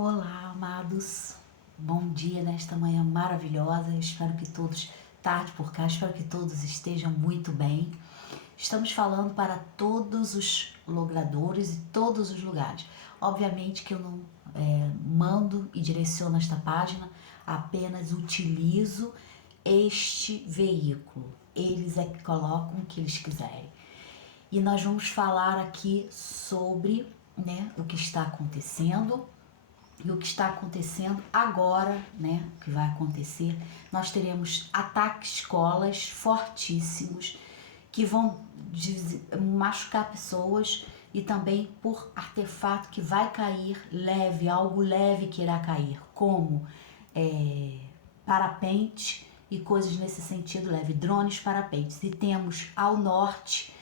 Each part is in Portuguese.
Olá, amados. Bom dia nesta manhã maravilhosa. Espero que todos, tarde por cá, espero que todos estejam muito bem. Estamos falando para todos os logradores e todos os lugares. Obviamente que eu não mando e direciono esta página, apenas utilizo este veículo. Eles é que colocam o que eles quiserem. E nós vamos falar aqui sobre o que está acontecendo. E o que está acontecendo agora, o que vai acontecer, nós teremos ataques escolas fortíssimos que vão machucar pessoas e também por artefato que vai cair leve, algo leve que irá cair, como parapente e coisas nesse sentido leve, drones, parapentes. E temos ao norte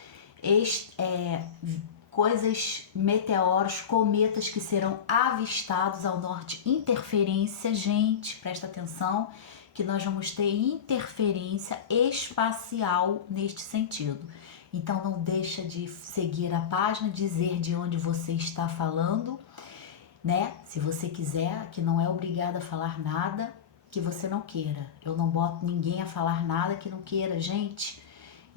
coisas, meteoros, cometas que serão avistados ao norte. Interferência, gente, presta atenção que nós vamos ter interferência espacial neste sentido. Então não deixa de seguir a página, dizer de onde você está falando, Se você quiser, que não é obrigado a falar nada que você não queira. Eu não boto ninguém a falar nada que não queira, gente.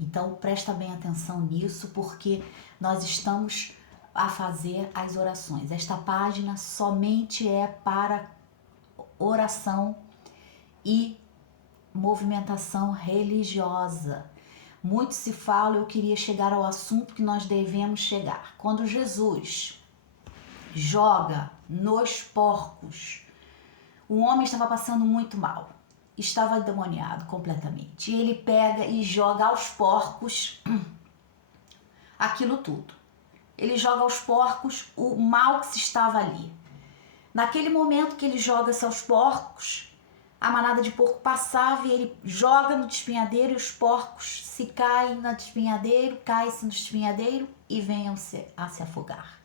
Então presta bem atenção nisso, porque nós estamos a fazer as orações. Esta página somente é para oração e movimentação religiosa. Muito se fala, eu queria chegar ao assunto que nós devemos chegar. Quando Jesus joga nos porcos, o homem estava passando muito mal. Estava endemoniado completamente. E ele pega e joga aos porcos aquilo tudo. Ele joga aos porcos o mal que se estava ali. Naquele momento que ele joga-se aos porcos, a manada de porco passava e ele joga no despenhadeiro e os porcos se caem no despenhadeiro, caem-se no despenhadeiro e venham a se afogar.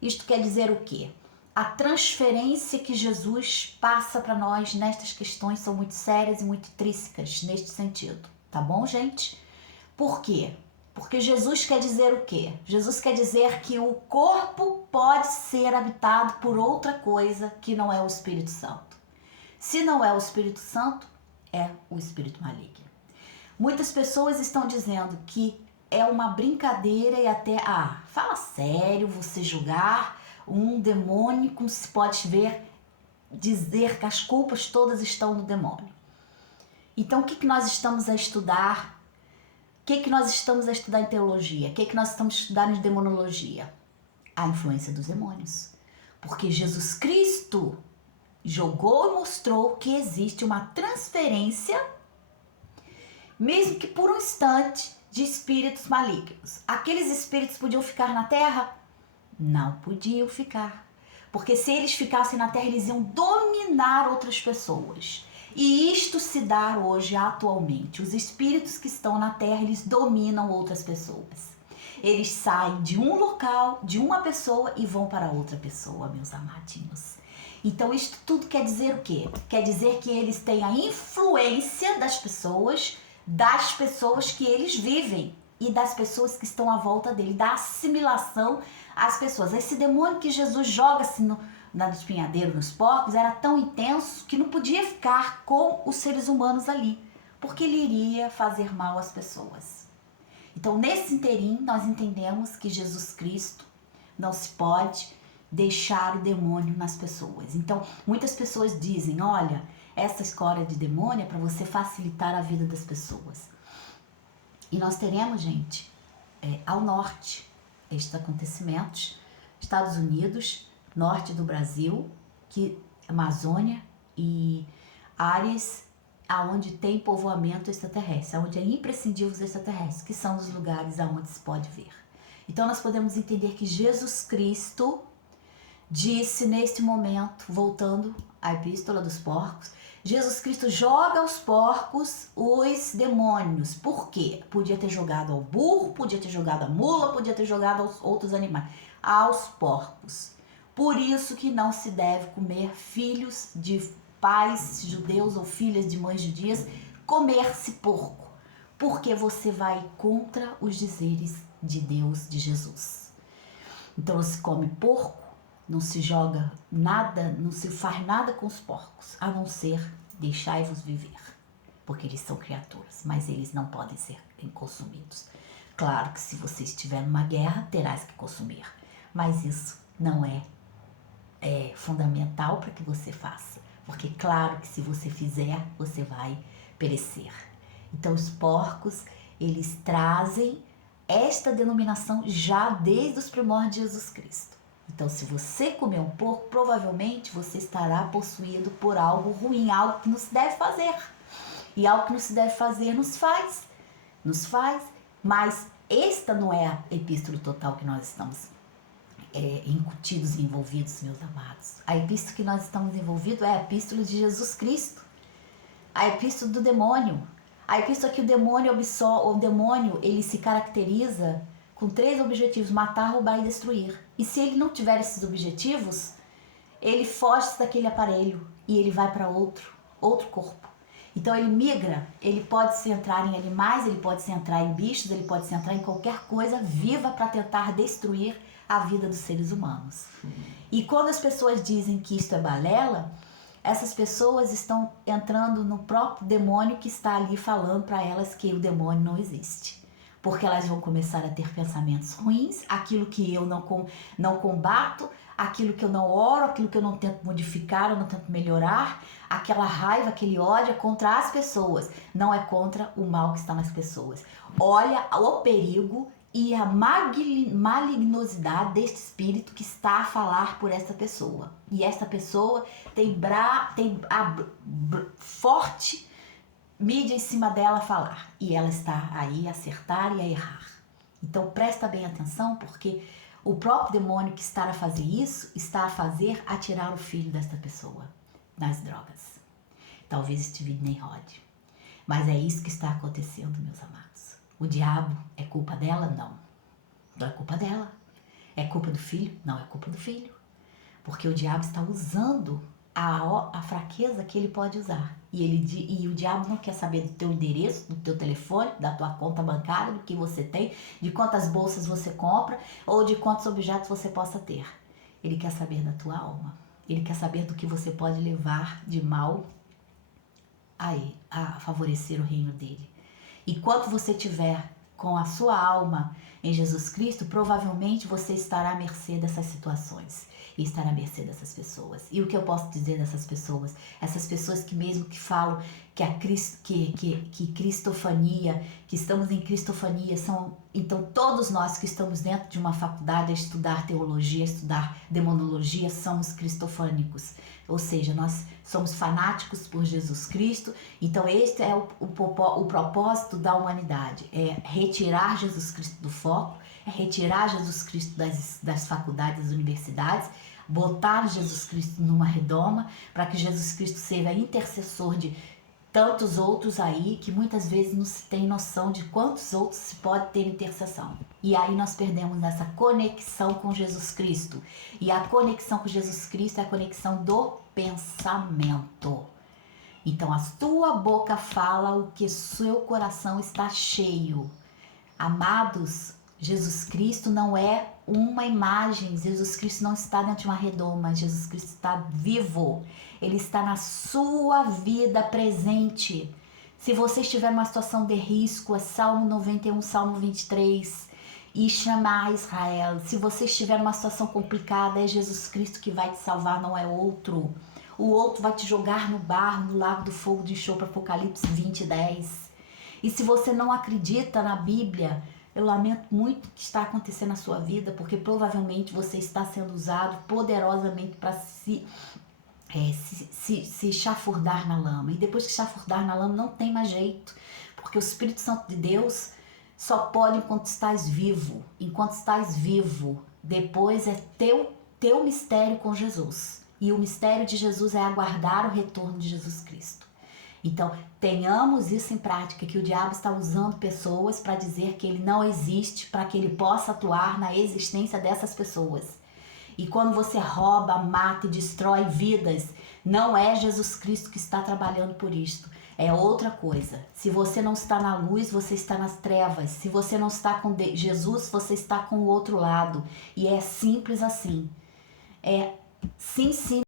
Isto quer dizer o quê? A transferência que Jesus passa para nós nestas questões são muito sérias e muito intrínsecas neste sentido, tá bom, gente? Por quê? Porque Jesus quer dizer o quê? Jesus quer dizer que o corpo pode ser habitado por outra coisa que não é o Espírito Santo. Se não é o Espírito Santo, é o espírito maligno. Muitas pessoas estão dizendo que é uma brincadeira e até, fala sério você julgar um demônio, como se pode ver, dizer que as culpas todas estão no demônio. Então o que nós estamos a estudar? O que nós estamos a estudar em teologia? O que nós estamos a estudar em demonologia? A influência dos demônios. Porque Jesus Cristo jogou e mostrou que existe uma transferência, mesmo que por um instante, de espíritos malignos. Aqueles espíritos podiam ficar na terra? Não podiam ficar, porque se eles ficassem na terra, eles iam dominar outras pessoas. E isto se dá hoje, atualmente. Os espíritos que estão na terra, eles dominam outras pessoas. Eles saem de um local, de uma pessoa e vão para outra pessoa, meus amadinhos. Então isto tudo quer dizer o quê? Quer dizer que eles têm a influência das pessoas que eles vivem e das pessoas que estão à volta dele, da assimilação às pessoas. Esse demônio que Jesus joga-se no espinhadeiro, nos porcos, era tão intenso que não podia ficar com os seres humanos ali, porque ele iria fazer mal às pessoas. Então, nesse interim, nós entendemos que Jesus Cristo não se pode deixar o demônio nas pessoas. Então, muitas pessoas dizem, olha, essa escola de demônio é para você facilitar a vida das pessoas. E nós teremos, gente, ao norte, estes acontecimentos, Estados Unidos, norte do Brasil, Amazônia e áreas onde tem povoamento extraterrestre, onde é imprescindível os extraterrestres, que são os lugares onde se pode ver. Então nós podemos entender que Jesus Cristo disse neste momento, voltando à epístola dos porcos, Jesus Cristo joga aos porcos os demônios. Por quê? Podia ter jogado ao burro, podia ter jogado à mula, podia ter jogado aos outros animais. Aos porcos. Por isso que não se deve comer filhos de pais judeus ou filhas de mães judias, comer-se porco. Porque você vai contra os dizeres de Deus, de Jesus. Então se come porco Não se joga nada, não se faz nada com os porcos, a não ser deixai-vos viver, porque eles são criaturas, mas eles não podem ser consumidos. Claro que se você estiver numa guerra, terás que consumir, mas isso não é fundamental para que você faça, porque claro que se você fizer, você vai perecer. Então os porcos, eles trazem esta denominação já desde os primórdios de Jesus Cristo. Então, se você comer um porco, provavelmente você estará possuído por algo ruim, algo que não se deve fazer. E algo que não se deve fazer nos faz. Mas esta não é a epístola total que nós estamos incutidos e envolvidos, meus amados. A epístola que nós estamos envolvidos é a epístola de Jesus Cristo. A epístola do demônio. A epístola que o demônio ele se caracteriza com 3 objetivos: matar, roubar e destruir. E se ele não tiver esses objetivos, ele foge daquele aparelho e ele vai para outro corpo. Então ele migra, ele pode se entrar em animais, ele pode se entrar em bichos, ele pode se entrar em qualquer coisa viva para tentar destruir a vida dos seres humanos. E quando as pessoas dizem que isto é balela, essas pessoas estão entrando no próprio demônio que está ali falando para elas que o demônio não existe. Porque elas vão começar a ter pensamentos ruins, aquilo que eu não combato, aquilo que eu não oro, aquilo que eu não tento modificar, eu não tento melhorar, aquela raiva, aquele ódio é contra as pessoas, não é contra o mal que está nas pessoas. Olha o perigo e a malignosidade deste espírito que está a falar por esta pessoa. E esta pessoa tem forte mídia em cima dela falar, e ela está aí a acertar e a errar. Então presta bem atenção, porque o próprio demônio que está a fazer isso, está a fazer atirar o filho desta pessoa nas drogas. Talvez este vídeo nem rode, mas é isso que está acontecendo, meus amados. O diabo é culpa dela? Não. Não é culpa dela. É culpa do filho? Não é culpa do filho. Porque o diabo está usando a fraqueza que ele pode usar. E o diabo não quer saber do teu endereço, do teu telefone, da tua conta bancária, do que você tem, de quantas bolsas você compra ou de quantos objetos você possa ter. Ele quer saber da tua alma. Ele quer saber do que você pode levar de mal a favorecer o reino dele. E quando você tiver com a sua alma em Jesus Cristo, provavelmente você estará à mercê dessas situações e estará à mercê dessas pessoas. E o que eu posso dizer dessas pessoas? Essas pessoas que mesmo que falam que cristofania, que estamos em cristofania, são então todos nós que estamos dentro de uma faculdade a estudar teologia, a estudar demonologia, somos cristofânicos. Ou seja, nós somos fanáticos por Jesus Cristo. Então este é o propósito da humanidade, é retirar Jesus Cristo do foco, é retirar Jesus Cristo das faculdades, das universidades, botar Jesus Cristo numa redoma, para que Jesus Cristo seja intercessor de tantos outros aí, que muitas vezes não se tem noção de quantos outros se pode ter intercessão. E aí nós perdemos essa conexão com Jesus Cristo. E a conexão com Jesus Cristo é a conexão do pensamento. Então a sua boca fala o que seu coração está cheio. Amados, Jesus Cristo não é uma imagem, Jesus Cristo não está dentro de uma redoma, Jesus Cristo está vivo, Ele está na sua vida presente. Se você estiver numa situação de risco, é Salmo 91, Salmo 23, e chamar Israel. Se você estiver numa situação complicada, é Jesus Cristo que vai te salvar, não é outro. O outro vai te jogar no barro, no lago do fogo de enxofre, Apocalipse 20, 10. E se você não acredita na Bíblia, eu lamento muito o que está acontecendo na sua vida, porque provavelmente você está sendo usado poderosamente para se chafurdar na lama. E depois que chafurdar na lama, não tem mais jeito, porque o Espírito Santo de Deus só pode enquanto estás vivo. Enquanto estás vivo, depois é teu mistério com Jesus. E o mistério de Jesus é aguardar o retorno de Jesus Cristo. Então, tenhamos isso em prática, que o diabo está usando pessoas para dizer que ele não existe, para que ele possa atuar na existência dessas pessoas. E quando você rouba, mata e destrói vidas, não é Jesus Cristo que está trabalhando por isto, é outra coisa. Se você não está na luz, você está nas trevas. Se você não está com Jesus, você está com o outro lado. E é simples assim. se ensina